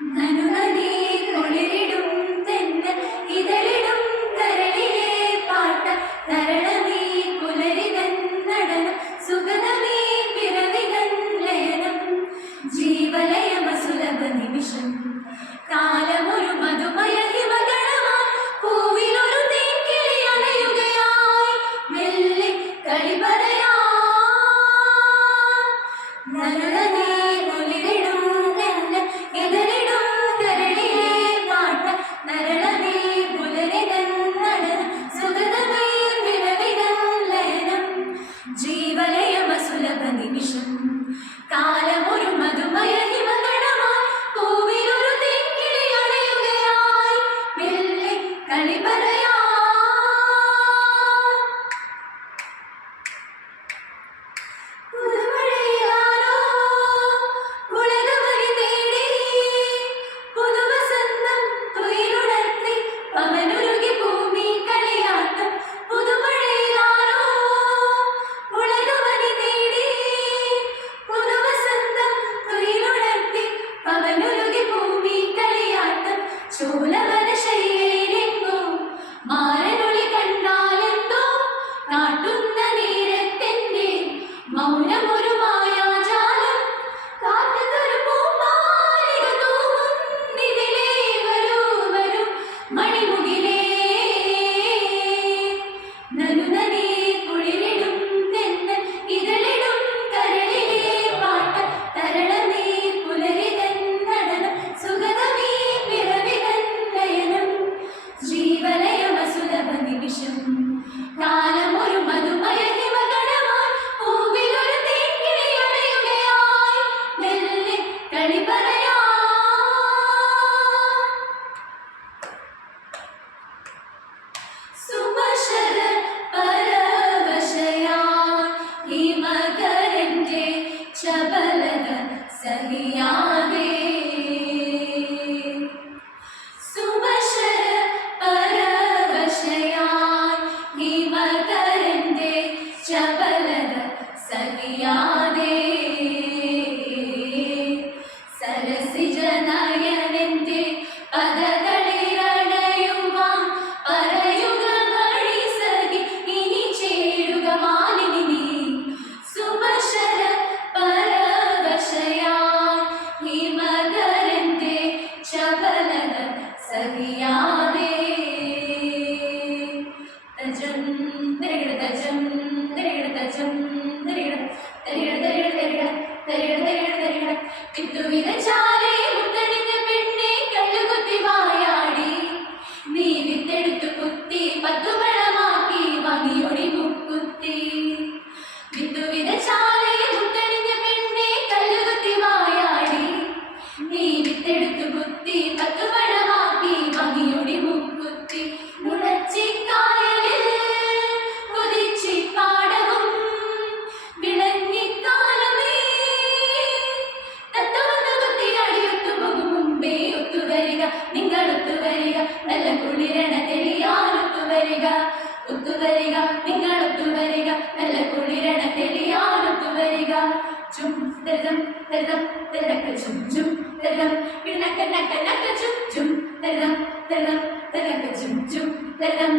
നനുനനേ കുളിരിടും തെന്നൽ ഇതളിടും കരളിലെ പാട്ട തരണമേ പുലരിതൻ നടനം സുഗതമേ പിറവിതൻ ലയനം ജീവലയമസുലഭ നിമിഷം കാലമൊരു മധുമയ ഹിമഗണമായി പൂവിലൊരു തേൻകിളി അണയുകയായി മെല്ലെ കളി പറയാം നനുനനേ കുളിരിടും തെന്നൽ ഇതളിടും കരളിലെ പാട്ട തരണമേ പുലരിതൻ നടനം സുഗതമേ പിറവിതൻ ലയനം ജീവലയമസുലഭ നിമിഷം കാലമൊരു മധുമയ ഹിമഗണമായി പൂവിലൊരു തേൻകിളി അണയുകയായി മെല്ലെ കളി പറയാം പുതുമഴയിലാരോ ഉലകവഴി തേടി പുതുവസന്തം തുയിലുണർത്തി പവനുരുകി ഭൂമി കളിയാട്ടം പുതുമഴയിലാരോ ഉലകവഴി തേടി പുതുവസന്തം തുയിലുണർത്തി പവനുരുകി ഭൂമി കളിയാട്ടം ശൂലവനശൈലിയിലെങ്ങോ മാരനൊളി കണ്ടാലെന്തോ കാട്ടുന്ന നേരത്തെന്റെ മൗനമൊരു മായാജാലം കാറ്റത്തൊരു പൂമാലിക തൂങ്ങുന്നിതിലേ വരൂ വരൂ മണിമുകിലേ നനുനനേ കുളിരിടും തെന്നൽ ഇതളിടും കരളിലെ പാട്ട തരണമേ പുലരിതൻ നടനം സുഗതമേ പിറവിതൻ ലയനം ജീവലയമസുലഭ നിമിഷം കാലമൊരു മധുമയ ഹിമഗണമായി പൂവിലൊരു തേൻകിളി അണയുകയായി മെല്ലെ കളി പറയാം സുമശര പരവശയാൻ ഹിമകരന്റെ ചപലത സഹിയാതെ സുമശര പരവശയാൻ ഹിമകരന്റെ ചപലത സഹിയാതെ സരസിജനയനന്റെ പദകളിലണയുവാൻ പറയുക വഴി സഖി ഇനി ചേരുക മാലിനി നീ സുമശര പരവശയാൻ ഹിമകരന്റെ ചപലത സഹിയാതെ തജം തിരകിട തജം തിരകിട തജം തിരകിട തരികിട തരികിട തരികിട തരികിട തരികിട തരികിട വിത്തുവിത ചാലേ മുത്തണിഞ്ഞ പെണ്ണെ കല്ലുകുത്തി വായാടി നീ വിത്തെടുത്തു കുത്തി പത്തുമഴമാക്കി വാങ്ങിയൊടി മുക്കുത്തി വിത്തുവിത ചാലേ മുത്തണിഞ്ഞ പെണ്ണെ കല്ലുകുത്തി വായാടി നീ വിത്തെടുത്തു കുത്തി പത്തുമഴമാക്കി വാങ്ങിയൊടി മുക്കുത്തി മുളച്ചിക്കായലിൽ കൊതിച്ചി പാടവും വിളഞ്ഞിക്കാലമേ തത്തവന്ന് കുത്തി അടിയൊത്തു പോകും മുമ്പേ ഒത്തുവരിക നിങ്ങൾ ഒത്തുവരിക നല്ല കുളിരണ തെളിയാൻ ഒത്തുവരിക ഒത്തുവരിക നിങ്ങൾ ഒത്തുവരിക നല്ല കുളിരണ തെളിയാൻ ഒത്തുവരിക ചും തരം തരം തരക്ക ചും ചും തരം പിണക്ക നക്ക നക്ക ചും ചും തരം തരം തരക്ക ചും ചും തരം